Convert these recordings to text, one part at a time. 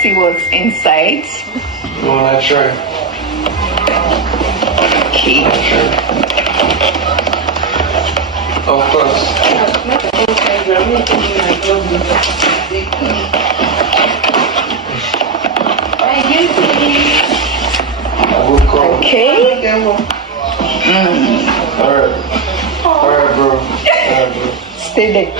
let's see what's inside. You wanna try? Okay. Of course. Okay. Alright, bro. Stay there.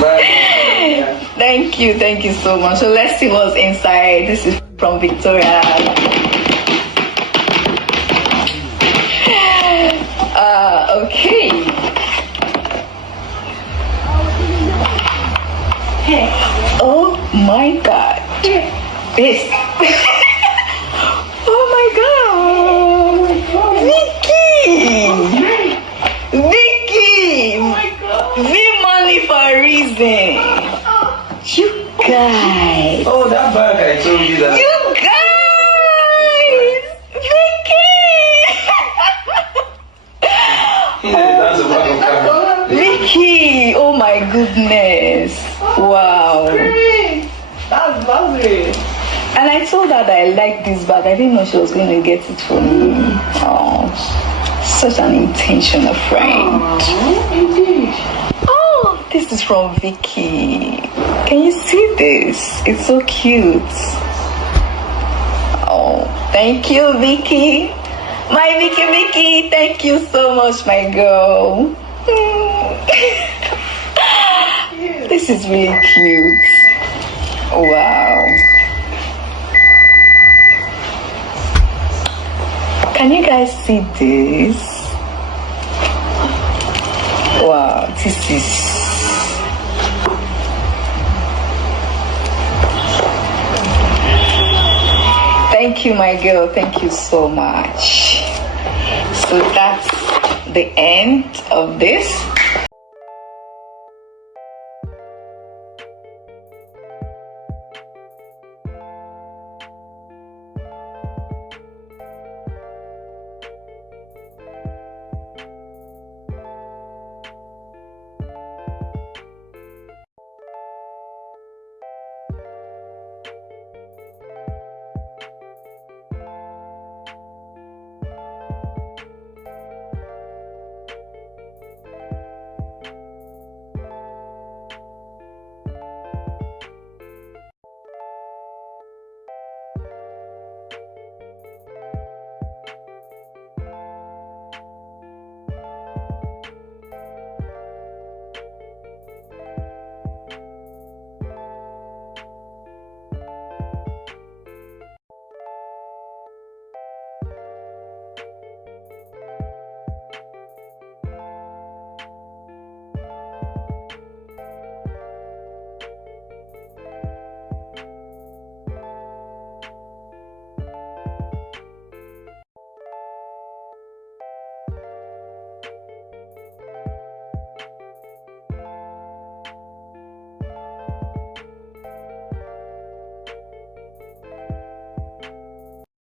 Bye. Thank you so much. So let's see what's inside. This is from Victoria. Okay. Oh my God. This. Oh my God. Vicky. Vicky. V-money for a reason. You guys. Oh, that bag I told you that. You guys. Vicky. That's a bag of camera. Vicky. Oh my goodness. Wow. That's lovely. And I told her that I liked this bag. I didn't know she was going to get it for me. Oh, such an intentional friend. Indeed. Oh, this is from Vicky. Can you see this? It's so cute. Oh, thank you, Vicky. My Vicky, thank you so much, my girl. This is really cute. Wow. Can you guys see this? Wow, this is... Thank you, my girl. Thank you so much. So that's the end of this.